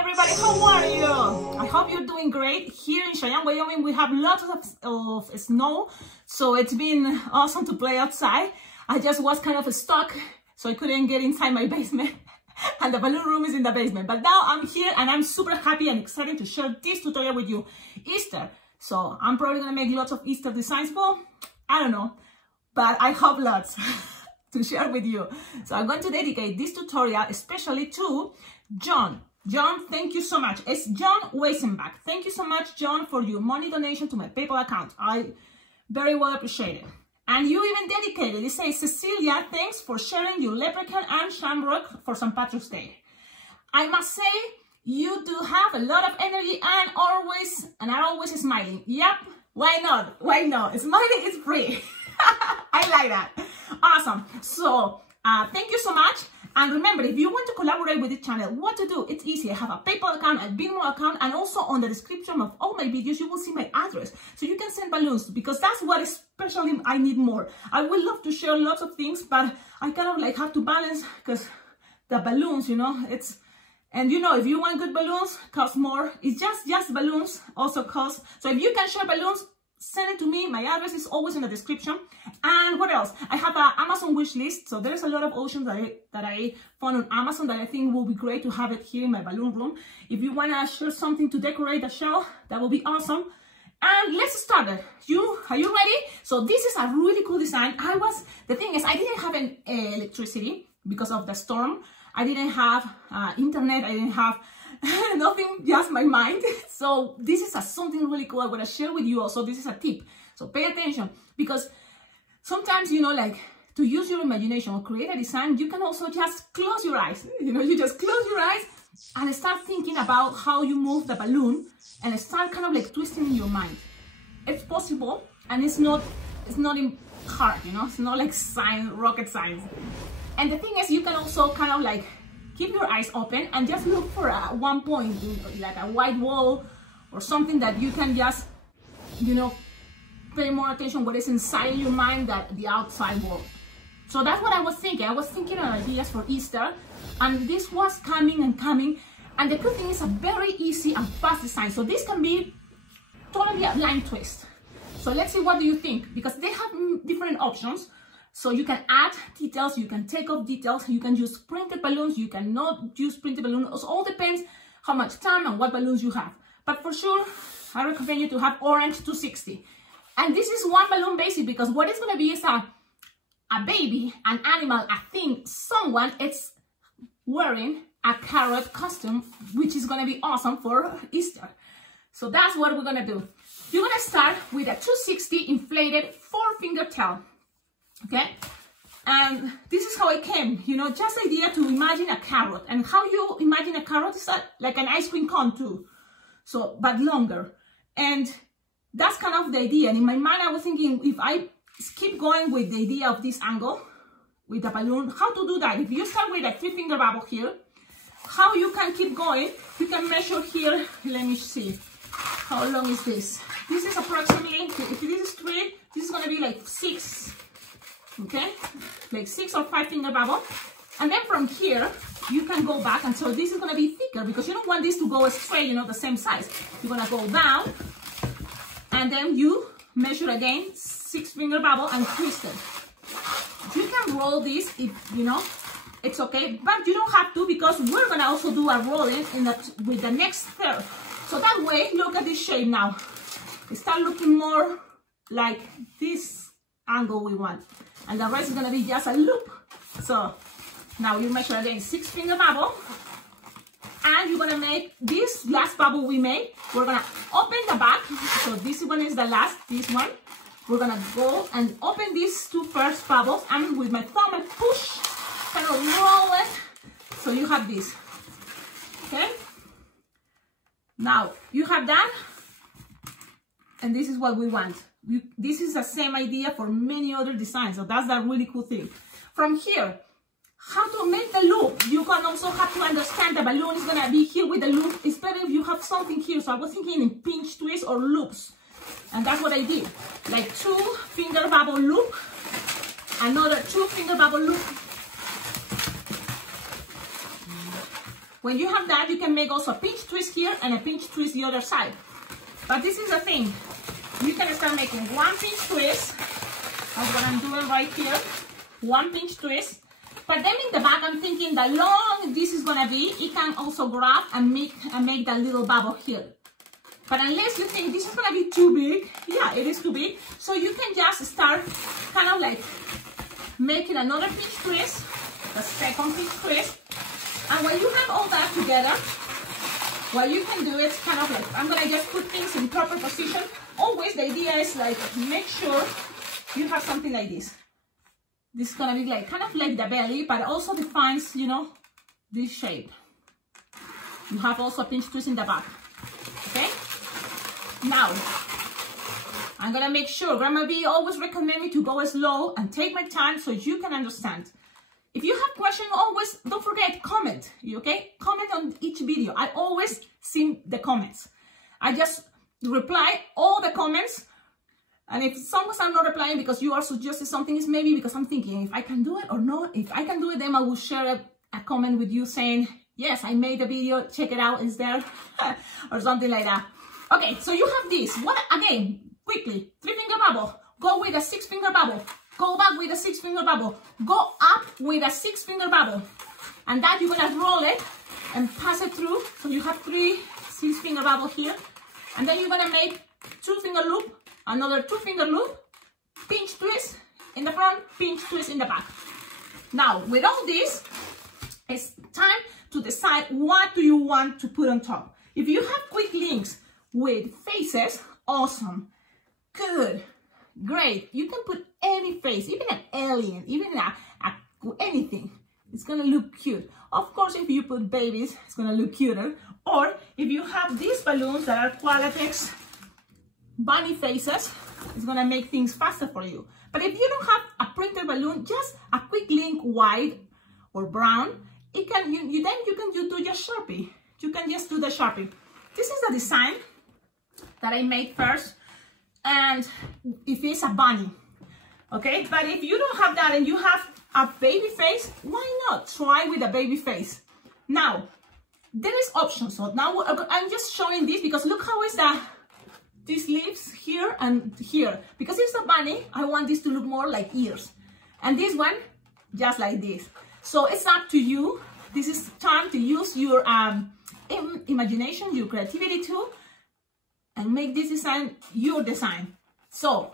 everybody, how are you? I hope you're doing great. Here in Cheyenne, Wyoming, we have lots of snow, so it's been awesome to play outside. I just was kind of stuck, so I couldn't get inside my basement, and the balloon room is in the basement. But now I'm here, and I'm super happy and excited to share this tutorial with you. Easter, so I'm probably gonna make lots of Easter designs. Well, I don't know, but I hope lots to share with you. So I'm going to dedicate this tutorial especially to John. John, thank you so much. It's John Weisenbach. Thank you so much, John, for your money donation to my PayPal account. I very well appreciate it. And you even dedicated, it says, Cecilia, thanks for sharing your leprechaun and shamrock for St. Patrick's Day. I must say, you do have a lot of energy and are always smiling. Yep, why not? Why not? Smiling is free. I like that. Awesome. So, thank you so much. And remember, if you want to collaborate with the channel, what to do? It's easy. I have a PayPal account, a Venmo account, and also on the description of all my videos, you will see my address. So you can send balloons, because that's what especially I need more. I would love to share lots of things, but I kind of like have to balance, because the balloons, you know, it's, and you know, if you want good balloons, cost more. It's just balloons also cost. So if you can share balloons, send it to me. My address is always in the description. And what else? I have an Amazon wish list. So there's a lot of options that I found on Amazon that I think will be great to have it here in my balloon room. If you want to share something to decorate the show, that will be awesome. And let's start it. Are you ready? So this is a really cool design. The thing is, I didn't have an electricity because of the storm. I didn't have internet. I didn't have nothing, just my mind. So this is something really cool I want to share with you also. This is a tip, so pay attention, because sometimes, you know, like, to use your imagination or create a design, you can also just close your eyes. You know, you just close your eyes and start thinking about how you move the balloon and start kind of like twisting in your mind. It's possible, and it's not hard, you know, it's not like rocket science. And the thing is, you can also kind of like keep your eyes open and just look for one point, like a white wall or something that you can just, you know, pay more attention what is inside your mind than the outside world. So that's what I was thinking. I was thinking of ideas for Easter, and this was coming and coming. And the good thing is a very easy and fast design. So this can be totally a line twist. So let's see, what do you think? Because they have different options. So you can add details, you can take off details, you can use printed balloons, you cannot use printed balloons. It all depends how much time and what balloons you have. But for sure, I recommend you to have orange 260. And this is one balloon basic, because what it's going to be is a baby, an animal, a thing, someone it's wearing a carrot costume, which is going to be awesome for Easter. So that's what we're going to do. You're going to start with a 260 inflated 4-finger tail. Okay, and this is how it came, you know, just the idea to imagine a carrot. And how you imagine a carrot is like an ice cream cone too, so, but longer. And that's kind of the idea. And in my mind, I was thinking, if I keep going with the idea of this angle with the balloon, how to do that? If you start with a 3-finger bubble here, how you can keep going, you can measure here. Let me see, how long is this? This is approximately, if this is 3, this is going to be like 6. Okay, like 6 or 5-finger bubble. And then from here, you can go back. And so this is going to be thicker, because you don't want this to go straight, you know, the same size. You're going to go down, and then you measure again, 6-finger bubble, and twist it. You can roll this if, you know, it's okay. But you don't have to, because we're going to also do a rolling with the next third. So that way, look at this shape now. It start looking more like this angle we want. And the rest is going to be just a loop. So now you measure again, 6-finger bubble. And you're going to make this last bubble we made. We're going to open the back. So this one is the last, this one. We're going to go and open these 2 first bubbles. And with my thumb and push, kind of roll it. So you have this. Okay. Now you have that. And this is what we want. This is the same idea for many other designs, so that's the really cool thing. From here, how to make the loop. You can also have to understand the balloon is going to be here with the loop. It's better if you have something here. So I was thinking in pinch twists or loops, and that's what I did. Like 2-finger bubble loop, another 2-finger bubble loop, when you have that, you can make also a pinch twist here and a pinch twist the other side. But this is the thing. You can start making one pinch twist. That's what I'm doing right here. One pinch twist. But then in the back, I'm thinking the long this is gonna be, it can also grab and make that little bubble here. But unless you think this is gonna be too big, yeah, it is too big. So you can just start kind of like making another pinch twist, the second pinch twist. And when you have all that together, what you can do is kind of like, I'm gonna just put things in proper position. Always the idea is like, make sure you have something like this. This is gonna be like, kind of like the belly, but also defines, you know, this shape. You have also a pinch twist in the back, okay? Now, I'm gonna make sure, Grandma B always recommend me to go slow and take my time so you can understand. If you have questions, always, don't forget, comment, okay? Comment on each video. I always see the comments. I just reply all the comments. And if some I'm not replying because you are suggesting something, it's maybe because I'm thinking if I can do it or not. If I can do it, then I will share a comment with you saying, yes, I made a video, check it out, it's there, or something like that. Okay, so you have this. What again? Quickly, 3-finger bubble. Go with a 6-finger bubble. Go back with a 6-finger bubble. Go up with a 6-finger bubble. And that you're gonna roll it and pass it through. So you have 3 6-finger bubble here. And then you're gonna make 2-finger loop, another 2-finger loop, pinch twist in the front, pinch twist in the back. Now, with all this, it's time to decide what do you want to put on top. If you have quick links with faces, awesome, good, great. You can put any face, even an alien, even anything. It's gonna look cute. Of course, if you put babies, it's gonna look cuter. Or if you have these balloons that are Qualatex bunny faces, it's gonna make things faster for you. But if you don't have a printed balloon, just a quick link white or brown, it can then you can do your Sharpie. You can just do the Sharpie. This is the design that I made first, and if it's a bunny, okay? But if you don't have that and you have a baby face, why not try with a baby face? Now, there is options. So now I'm just showing this because look how is these leaves here and here. Because it's a bunny, I want this to look more like ears. And this one, just like this. So it's up to you. This is time to use your imagination, your creativity too, and make this design your design. So,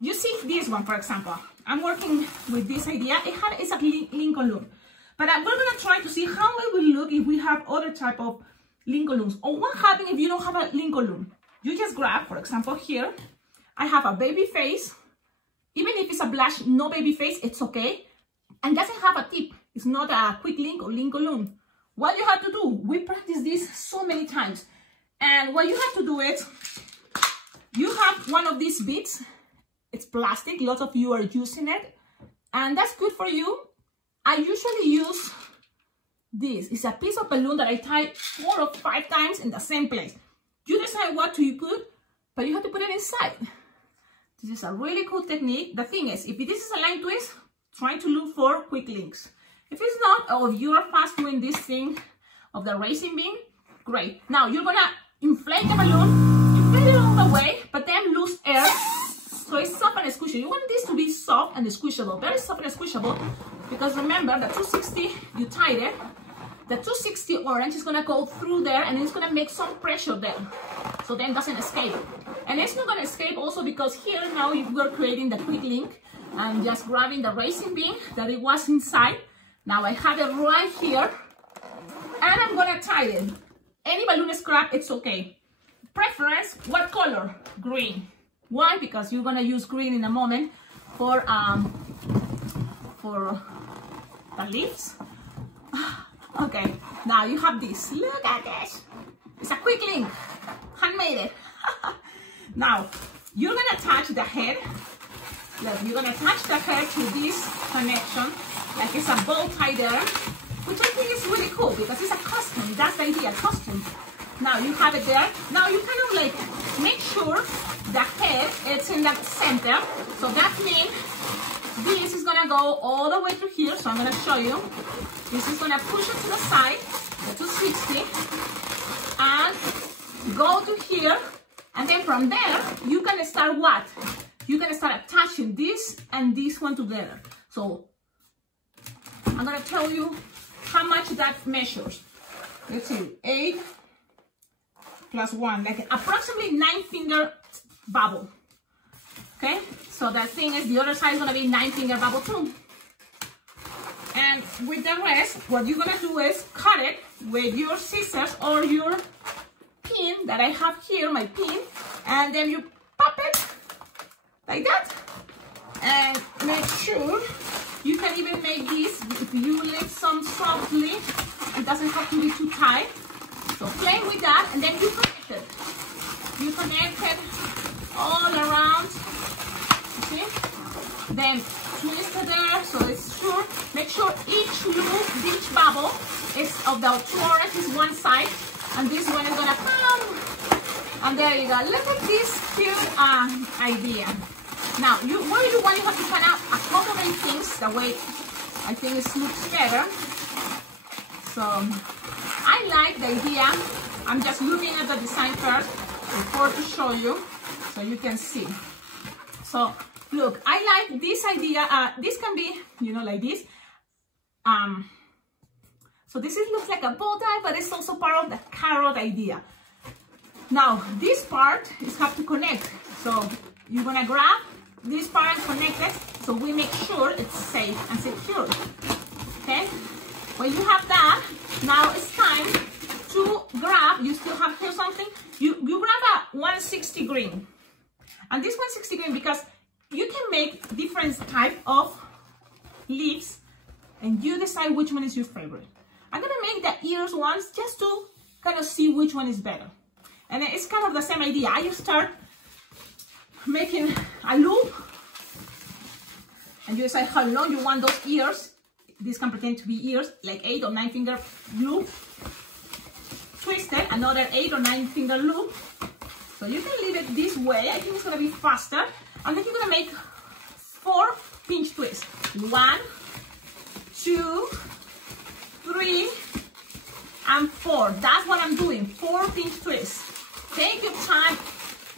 you see this one, for example. I'm working with this idea. It's a Lincoln loom. But we're going to try to see how it will look if we have other type of Lincoln looms. Or what happens if you don't have a Lincoln loom. You just grab, for example, here, I have a baby face. Even if it's a blush, no baby face, it's okay. And doesn't have a tip. It's not a quick link or Lincoln loom. What you have to do, we practice this so many times. And what you have to do is, you have one of these beads. It's plastic, lots of you are using it. And that's good for you. I usually use this. It's a piece of balloon that I tie 4 or 5 times in the same place. You decide what to put, but you have to put it inside. This is a really cool technique. The thing is, if this is a line twist, try to look for quick links. If it's not, or if you are fast doing this thing of the racing beam, great. Now you're gonna inflate the balloon, inflate it all the way, but then lose air. So it's soft and squishy. You want this to be soft and squishable, very soft and squishable, because remember the 260, you tied it. The 260 orange is gonna go through there and it's gonna make some pressure there. So then it doesn't escape. And it's not gonna escape also because here now we're creating the quick link and just grabbing the racing beam that it was inside. Now I have it right here and I'm gonna tie it. Any balloon scrap, it's okay. Preference, what color? Green. Why? Because you're gonna use green in a moment for the leaves. Okay, now you have this. Look at this. It's a quick link. Handmade it. Now, you're gonna attach the head. Look, you're gonna attach the head to this connection, like it's a bow tie there, which I think is really cool because it's a costume. That's the idea, costume. Now you have it there. Now you kind of like make sure the head is in the center. So that means this is gonna go all the way through here. So I'm gonna show you. This is gonna push it to the side, the 260, and go to here, and then from there, you can start what? You can start attaching this and this one together. So, I'm gonna tell you how much that measures. Let's see, 8 plus 1, like approximately 9-finger bubble. Okay, so the thing is, the other side is gonna be 9-finger bubble too. And with the rest, what you're gonna do is cut it with your scissors or your pin that I have here, my pin, and then you pop it like that. And make sure you can even make this, if you lift some softly, it doesn't have to be too tight. So play with that, and then you connect it. You connect it all around, see? Then twist it there, so it's sure. Make sure each loop, each bubble is of the toric is one side, and this one is gonna come. And there you go. Look at this cute idea. Now, what you want, you have to kind of accommodate things the way I think it looks better. So I like the idea. I'm just looking at the design first before to show you, so you can see. So look, I like this idea. This can be, you know, like this. So this looks like a bow tie, but it's also part of the carrot idea. Now, this part is have to connect. So you're gonna grab this part and connect it, so we make sure it's safe and secure. Okay? When you have that, now it's time to grab. You still have here something. You grab a 160 green, and this 160 green, because you can make different type of leaves, and you decide which one is your favorite. I'm gonna make the ears ones just to kind of see which one is better. And it's kind of the same idea. I just start making a loop, and you decide how long you want those ears. This can pretend to be ears, like 8 or 9 finger loop. Twist it, another 8 or 9 finger loop. So you can leave it this way. I think it's gonna be faster. And then you're gonna make 4 pinch twists. 1, 2, 3, and 4. That's what I'm doing. 4 pinch twists. Take your time.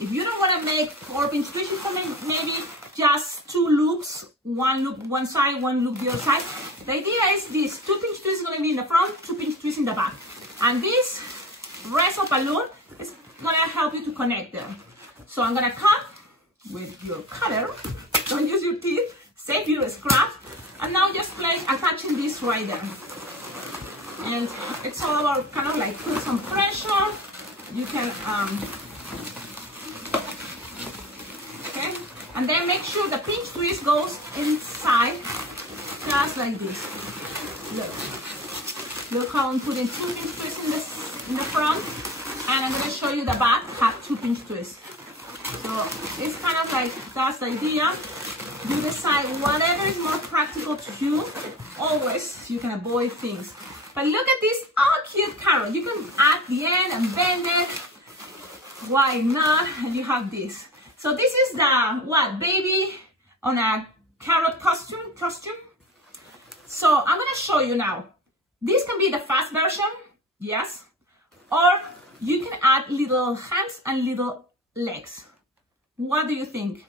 If you don't want to make 4 pinch twists, you can make maybe just 2 loops. 1 loop one side, 1 loop the other side. The idea is this: 2 pinch twists is going to be in the front, 2 pinch twists in the back. And this rest of balloon is going to help you to connect them. So I'm going to cut with your cutter. Don't use your teeth. Save your scraps. And now just place attaching this right there. And it's all about kind of like put some pressure. You can, okay? And then make sure the pinch twist goes inside, just like this. Look how I'm putting 2 pinch twists in the front, and I'm gonna show you the back have 2 pinch twists. So it's kind of like, that's the idea. You decide whatever is more practical to you. Always, you can avoid things. But look at this, oh, cute carrot. You can add the end and bend it. Why not? And you have this. So this is the, what, baby on a carrot costume. So I'm gonna show you now. This can be the fast version, yes. Or you can add little hands and little legs. What do you think?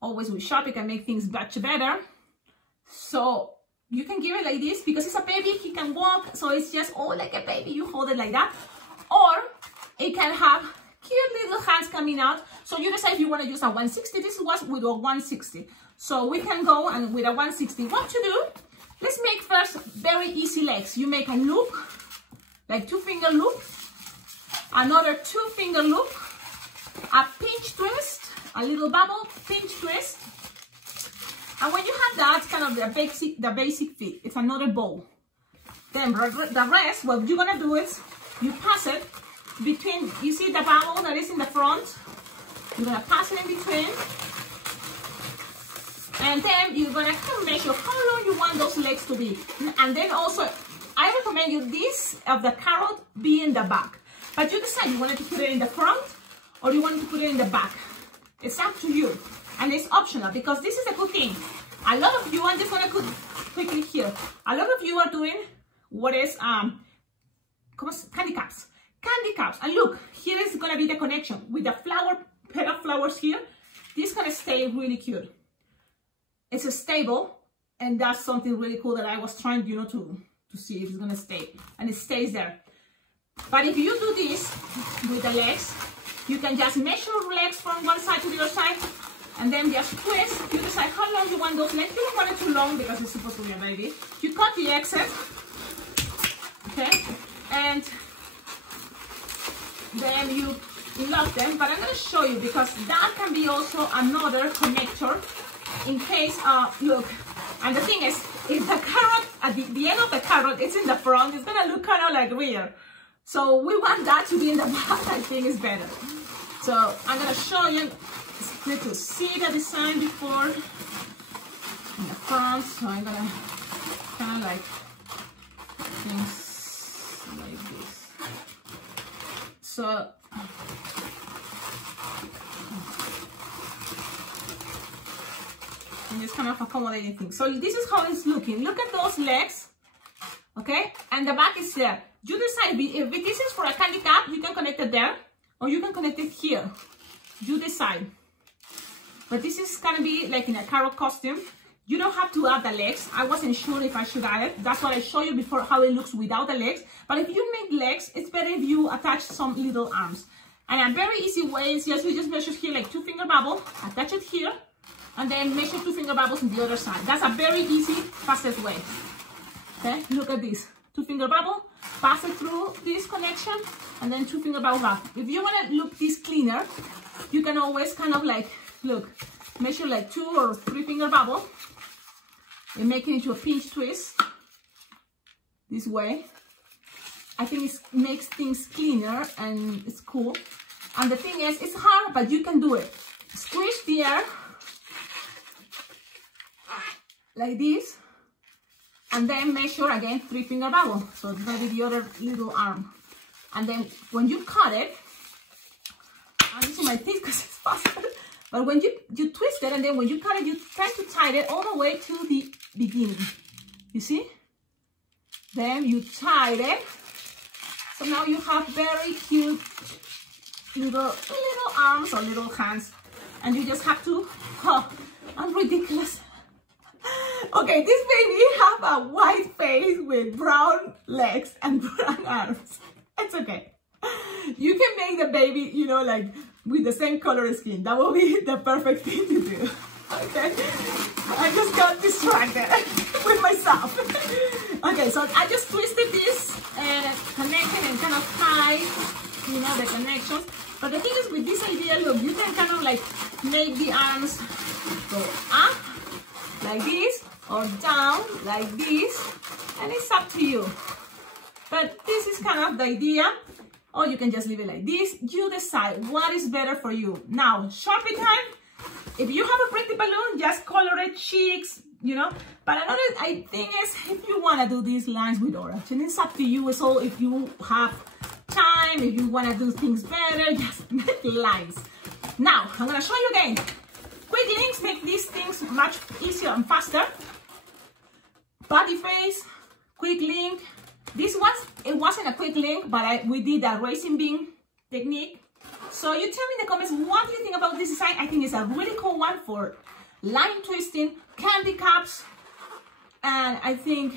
Always with Sharp, you can make things much better. So you can give it like this, because it's a baby, he can walk, so it's just all like a baby, you hold it like that. Or it can have cute little hands coming out, so you decide if you want to use a 160. This was with a 160, so we can go and with a 160. What to do? Let's make first very easy legs. You make a loop, like 2 finger loop, another 2 finger loop, a pinch twist, a little bubble, pinch twist. And when you have that, it's kind of the basic fit. It's another bow. Then the rest, what you're gonna do is you pass it between, you see the bubble that is in the front? You're gonna pass it in between. And then you're gonna measure how long you want those legs to be. And then also, I recommend you this of the carrot be in the back. But you decide you wanted to put it in the front or you want to put it in the back. It's up to you. And it's optional, because this is a good thing. A lot of you, I'm just gonna put quickly here. A lot of you are doing what is candy caps. Candy caps. And look, here is gonna be the connection with the flower, pair of flowers here. This is gonna stay really cute. It's a stable, and that's something really cool that I was trying, you know, to see if it's gonna stay, and it stays there. But if you do this with the legs, you can just measure legs from one side to the other side, and then just twist. You decide how long you want those legs. You don't want it too long because it's supposed to be a baby. You cut the excess, okay, and then you lock them. But I'm going to show you because that can be also another connector in case, look, and the thing is, if the carrot, at the end of the carrot, it's in the front, it's going to look kind of like weird. So we want that to be in the back. I think is better. So I'm going to show you. It's good to see the design before in the front. So I'm going to kind of like things like this. So I'm just kind of accommodating things. So this is how it's looking. Look at those legs, okay? And the back is there. You decide if this is for a candy cap, you can connect it there, or you can connect it here. You decide. But this is gonna be like in a carrot costume. You don't have to add the legs. I wasn't sure if I should add it. That's what I showed you before, how it looks without the legs. But if you make legs, it's better if you attach some little arms. And a very easy way is just, we just measure here like 2-finger bubble, attach it here, and then measure 2-finger bubbles on the other side. That's a very easy, fastest way. Okay, look at this. 2-finger bubble, pass it through this connection, and then 2-finger bubble back. If you want to look this cleaner, you can always kind of like, look, measure like 2 or 3-finger bubble, and make it into a pinch twist, this way. I think it makes things cleaner and it's cool. And the thing is, it's hard, but you can do it. Squish the air, like this, and then measure again 3-finger bubble. So maybe the other little arm. And then when you cut it, I'm using my teeth because it's faster. But when you twist it, and then when you cut it, you try to tie it all the way to the beginning. You see? Then you tie it. So now you have very cute little arms or little hands. And you just have to, oh, I'm ridiculous. Okay, this baby have a white face with brown legs and brown arms. It's okay. You can make the baby, you know, like with the same color skin. That will be the perfect thing to do. Okay, I just got distracted with myself. Okay, so I just twisted this and connected and kind of tied, you know, the connections. But the thing is, with this idea, look, you can kind of like make the arms go up like this or down like this, and it's up to you. But this is kind of the idea. Or you can just leave it like this. You decide what is better for you. Now, Sharpie time. If you have a pretty balloon, just color it cheeks, you know. But another thing is, if you want to do these lines with orange, and it's up to you. It's all if you have time, if you want to do things better, just make lines. Now, I'm going to show you again. Quick links make these things much easier and faster. Body face, quick link. This was, it wasn't a quick link, but we did a racing beam technique. So you tell me in the comments, what do you think about this design? I think it's a really cool one for line twisting, candy caps, and I think,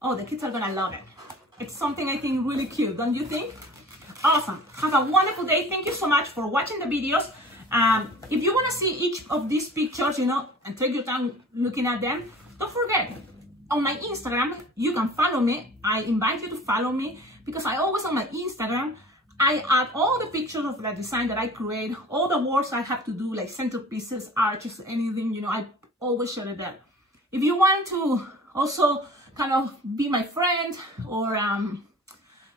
oh, the kids are gonna love it. It's something I think really cute, don't you think? Awesome. Have a wonderful day. Thank you so much for watching the videos. If you want to see each of these pictures, you know, and take your time looking at them, don't forget, on my Instagram, you can follow me. I invite you to follow me because I always on my Instagram, I add all the pictures of the design that I create, all the works I have to do, like centerpieces, arches, anything, you know, I always share it there. If you want to also kind of be my friend or,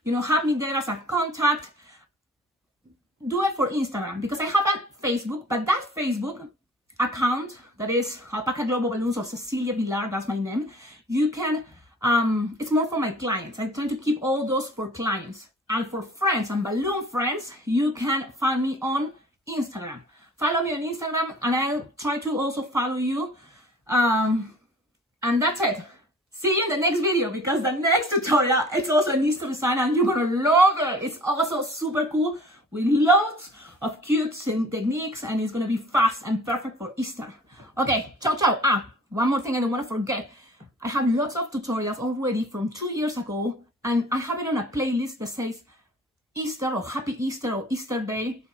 you know, have me there as a contact, do it for Instagram because I have a Facebook, but that Facebook account that is Alpacaglobo Balloons or Cecilia Villar, that's my name. You can, it's more for my clients. I try to keep all those for clients. And for friends and balloon friends, you can find me on Instagram. Follow me on Instagram and I'll try to also follow you. And that's it. See you in the next video, because the next tutorial, it's also an Easter design and you're gonna love it. It's also super cool with loads of cute techniques, and it's gonna be fast and perfect for Easter. Okay, ciao, ciao. One more thing I don't wanna forget. I have lots of tutorials already from 2 years ago, and I have it on a playlist that says Easter or Happy Easter or Easter Day.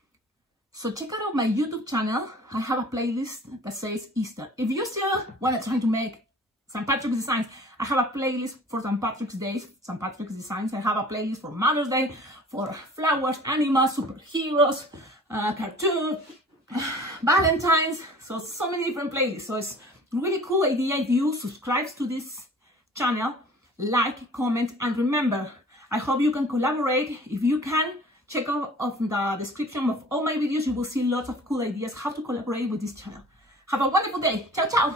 So check out my YouTube channel. I have a playlist that says Easter. If you still want to try to make St. Patrick's designs, I have a playlist for St. Patrick's Day, St. Patrick's designs. I have a playlist for Mother's Day, for flowers, animals, superheroes, cartoon, Valentine's. So many different playlists. So it's really cool idea if you subscribe to this channel, like, comment, and remember, I hope you can collaborate. If you can, check out the description of all my videos. You will see lots of cool ideas how to collaborate with this channel. Have a wonderful day. Ciao, ciao.